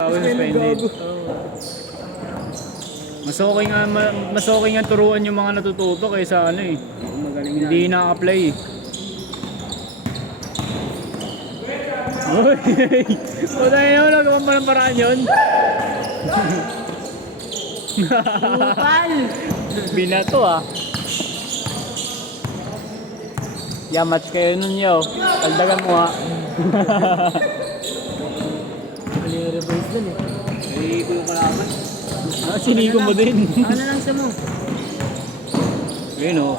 Suspended. Mas okay nga turuan yung mga natututo kaysa ano eh. Hindi na-apply eh. Uy! Wala yun, nagawa pa ng paraan yun. Kupal! Binato ah. Yeah, match kayo nun yo. Tagdagan mo ha. Mali yung reverse dun eh. Nahihiko yung kalaban. Sinigo mo din. Ano na lang sa mo? Yun oh.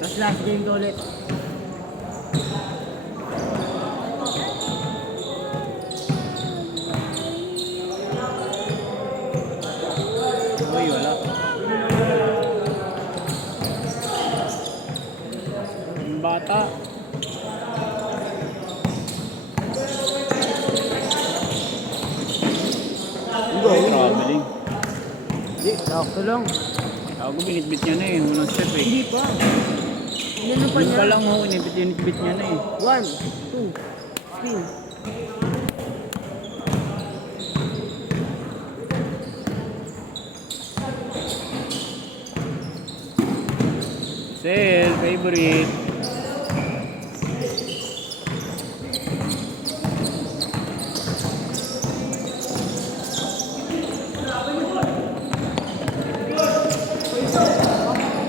Tapos last game ko ulit. Uy, wala. Yung bata. Traveling. Hindi, sakto lang. Ako binitbit niya na eh. Unang step eh. Hindi pa. Ano pa Yung niya? pa lang ho, binitbit niya na eh. 1, 2, spin. Sel, favorite.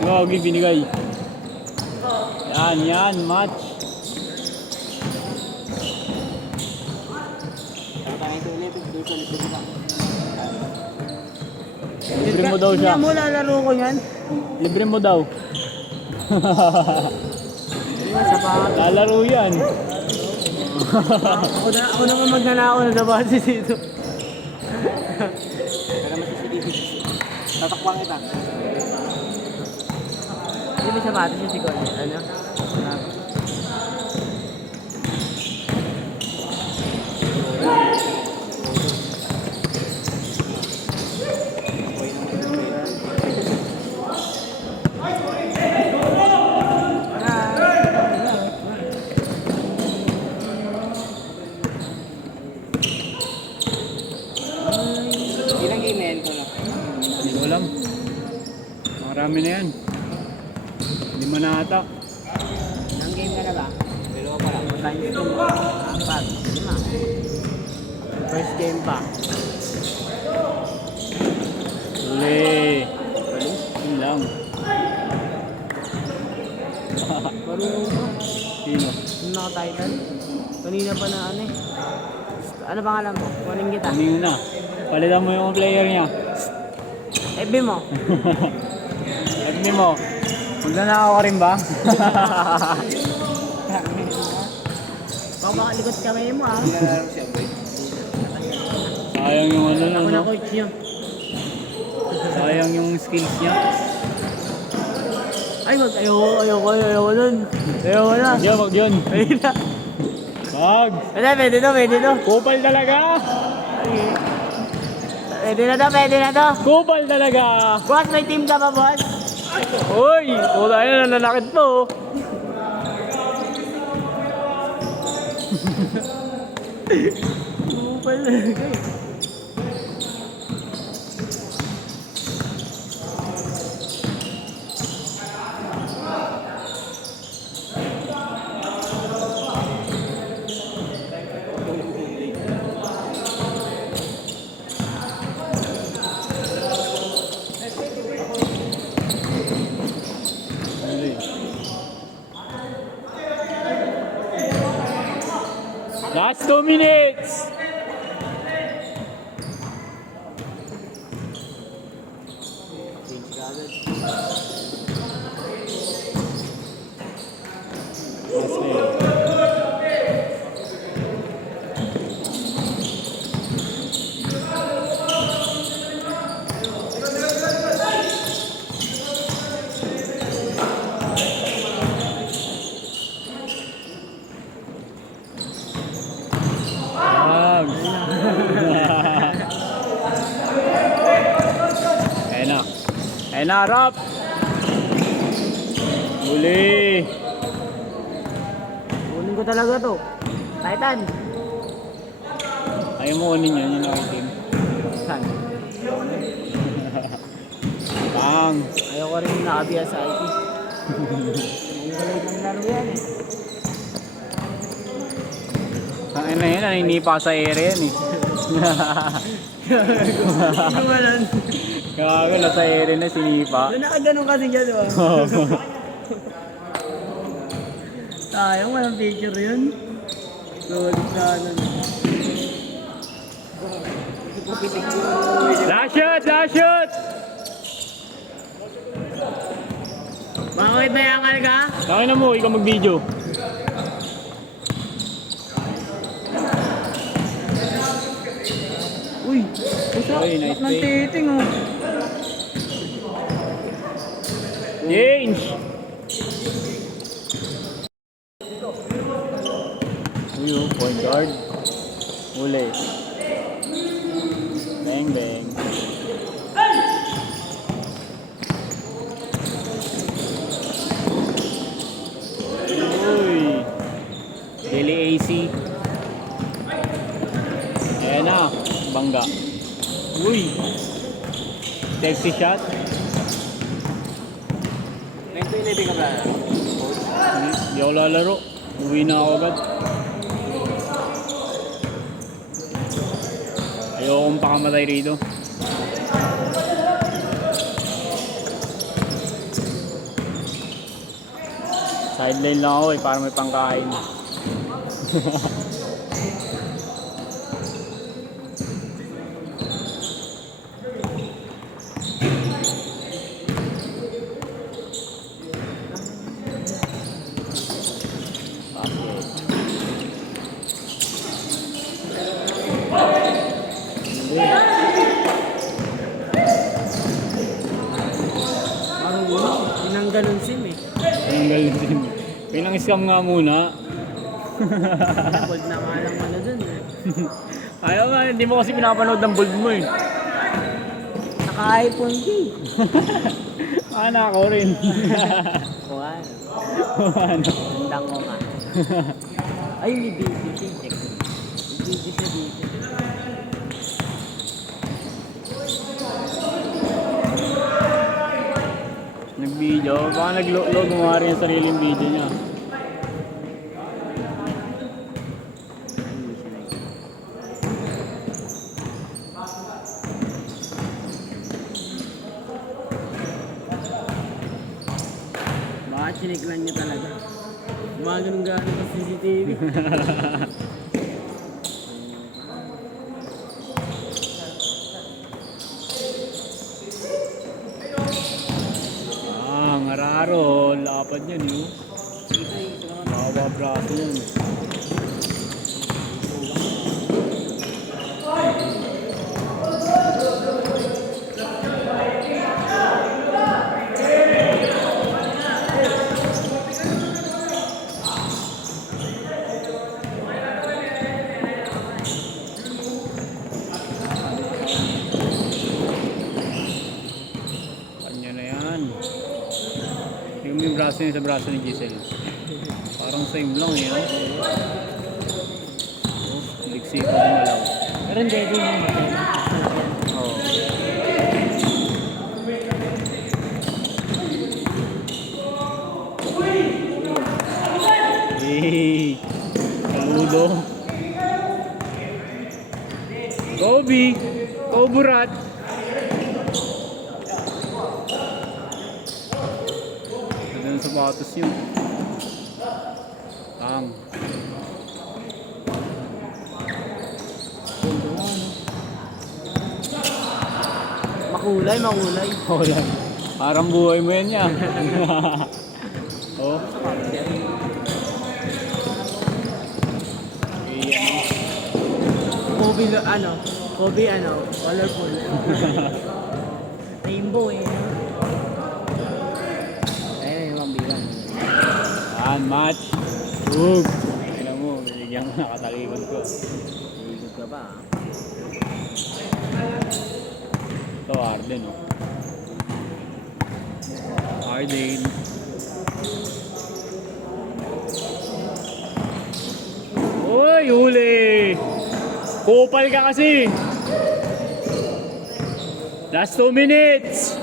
Gagi, binigay. Yan, match. Libre mo daw siya. Tingnan mo, lalaro ko yan. Libre mo daw. Sa pa. Lalaro yan. Ako naman magnanao na nabasi dito. Kaya masisipipit. Tatakbuhan kita. Hindi ba sapatos yung sigol? Ano? Ilang game na yan ko na? Hindi ko alam. Marami na yan. Lima na ata. Ang game ka na ba? Dalawa pa lang. Times 2, 4, 5. First game pa. Uli. Yun lang. Marunong ko. Sino? Yung naka-title. Kanina pa na ano eh. Ano pangalan mo? Kunin kita. Kanina na. Palitan mo yung player niya. FB mo. FB mo. Magnanakaw ka rin ba? Papakalikot kamay mo ah. Nilalaro siya, boy. Sayang yung ano lang, Ako na no? coach niyo. Sayang yung skills niya. Ay wag, ayoko nun. Ayoko na. Hindi, wag yun. Ayun na. Wag! Wala, pwede to. Kupal talaga! Pwede na to. Kupal talaga! Boss, may team ka ba, boss? Uy! Wala yun, nananakit po. Kupal talaga eh. Last 2 minutes! Last na yun. Ayun na, harap. Huli. Kunin ko talaga to. Titan. Ayaw mo kunin yun, yung item. Saan? Bang! Ayoko rin yung nakabiya sa IT. Ang galing ng laro yan eh. Ang ina yun, naninipa sa area yan eh. Inuwalan. Kaya nasa area na sinipa. Doon nakaganon kasi dyan, diba? Sayang, walang picture yun. Solid na ano. Last shot! Last shot! Bakit bayangal ka? Sakin na mo, ikaw mag-video. Uy, isa, Uy, nice ng play. titing oh. Change! Uy, oh, point guard. Uli. Bang, bang. Uy. Daily AC. Ayan na. Bangga. Uy. Sexy shot. 9-11 ka ba? Hindi ako lalaro. Uwi na ako agad. Ayokong pakamatay rito. Sideline lang ako eh, para may pangkain. Marunong, pinangganon sim eh. Ang galing din. Pinang-scam nga muna. Bold na nga lang ano dun eh. Ayaw nga, hindi mo kasi pinapanood ng bold mo eh. Naka-iPhone K. Na ako rin. O ano, Ano? tandang ko nga. Ay, may baby check. May baby siya dito. Nag-video, baka nag-log gumawa rin ang sariling video niya. Baka chiniklan niya talaga. Gumaganong-ganon sa CCTV. Ngararo, lapad yan yun. Bawa braso yan. Kanya na yan. Tingnan mo yung braso niya sa braso ni Giselle. Parang same lang eh, no? Oh, liksi ko gumalaw. Pero hindi din yung hotel. Oo. Hey! Saludo! Kobe! Koburat! Ganda ng sapatos yun. Tang. Makulay, makulay. Oh, yan. Parang buhay mo yan yan. Oh. Ayan. Kobe, ano? Kobe, ano? Colorful. Rainbow eh. Ayun yung pambilang. Yan, match. Ug. Tingnan mo, binigyan ko nakatalikod ko. Ikot ka ba? Ito, Arden, oh. Arden. Oy, huli! Kupal ka kasi! Last 2 minutes!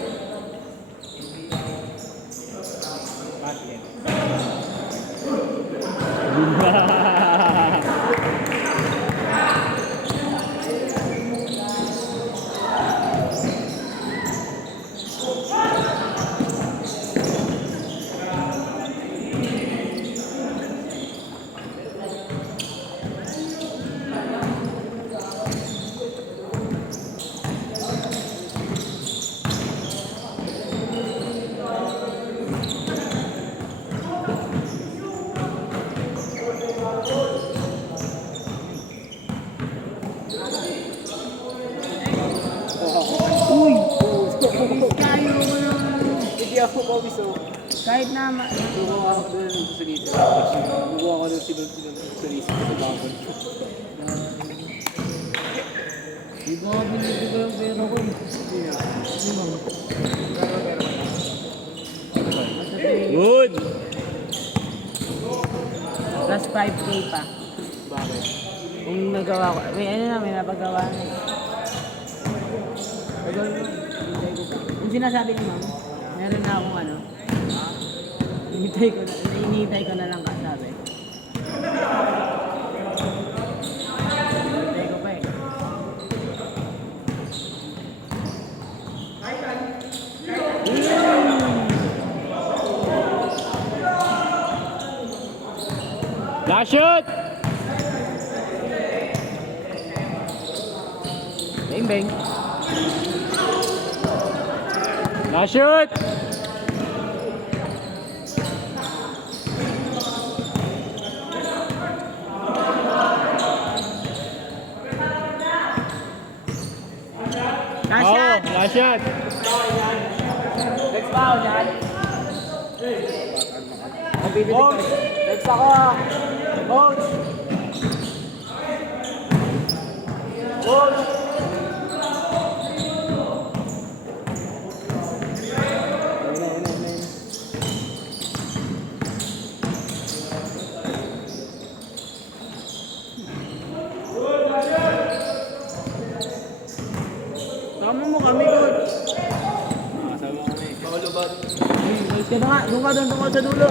Uy! Tayo mo na. Hindi ako pawiso. Kahit na Gumawa ako doon sa dito. Gumawa ako doon sa lisa sa bakod. Di ba binili ko yung pera ko? Good! Plus 5K pa. Bakit? Kung nagawa ko, may napagawa na eh. Yung sinasabi ni ma'am, meron na akong ano, hinihintay ko na lang kasabi. Hinihintay ko pa eh. Last shot! Bang bang. Last shot! Last Oo, shot! last shot! Next foul yan. Coach! Next ako ah. Coach! Coach! Tama mo kami, coach. Kasama kami. Paulo ba? Doon ka sa dulo.